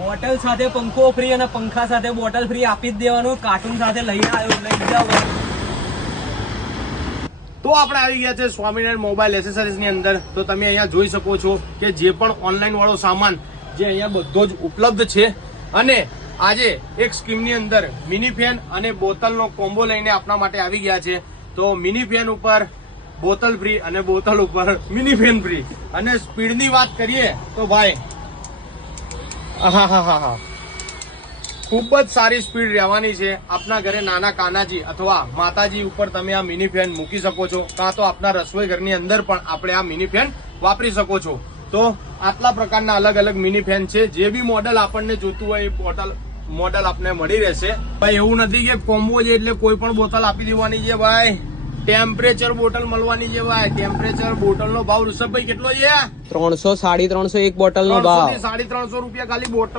Bottle સાથે પંખો free અને પંખા સાથે બોટલ ફ્રી આપી જ દેવાનું. કાર્ટૂન સાથે લઈને આવ્યો, લઈ જાવ. તો આપણે આવી ગયા છે સ્વામિનારાયણ મોબાઈલ એસેસરીઝ ની અંદર. તો તમે અહીંયા જોઈ શકો છો કે જે પણ ઓનલાઈન વાળો સામાન જે અહીંયા બધો જ ઉપલબ્ધ છે. અને આજે એક સ્કીમની અંદર મિની ફેન અને બોટલનો કોમ્બો લઈને આપણા માટે આવી ગયા છે. તો મિની ફેન ઉપર બોટલ ફ્રી અને બોટલ ઉપર મિની ફેન ફ્રી. અને સ્પીડની વાત કરીએ તો ભાઈ હા ખૂબ જ સારી સ્પીડ રહેવાની છે. આપના ઘરે નાના કાનાજી અથવા માતાજી ઉપર તમે આ મિની ફેન મૂકી શકો છો, કાં તો આપના રસોઈ ઘરની અંદર પણ આપણે આ મિની ફેન વાપરી શકો છો. તો આટલા પ્રકારના અલગ અલગ મિની ફેન છે. જે બી મોડલ આપણને જોતું હોય એ મોડલ આપને મળી રહેશે. ભાઈ એવું નથી કે કોમ્બો છે એટલે કોઈ પણ બોટલ આપી દેવાની છે. ભાઈ ટેમ્પરેચર બોટલ મળવાની છે. ભાઈ ટેમ્પરેચર બોટલ નો ભાવ ઋષભભાઈ કેટલો છે? 300 350 એક બોટલ નો ભાવ. 300 થી 350 રૂપિયા ખાલી બોટલ.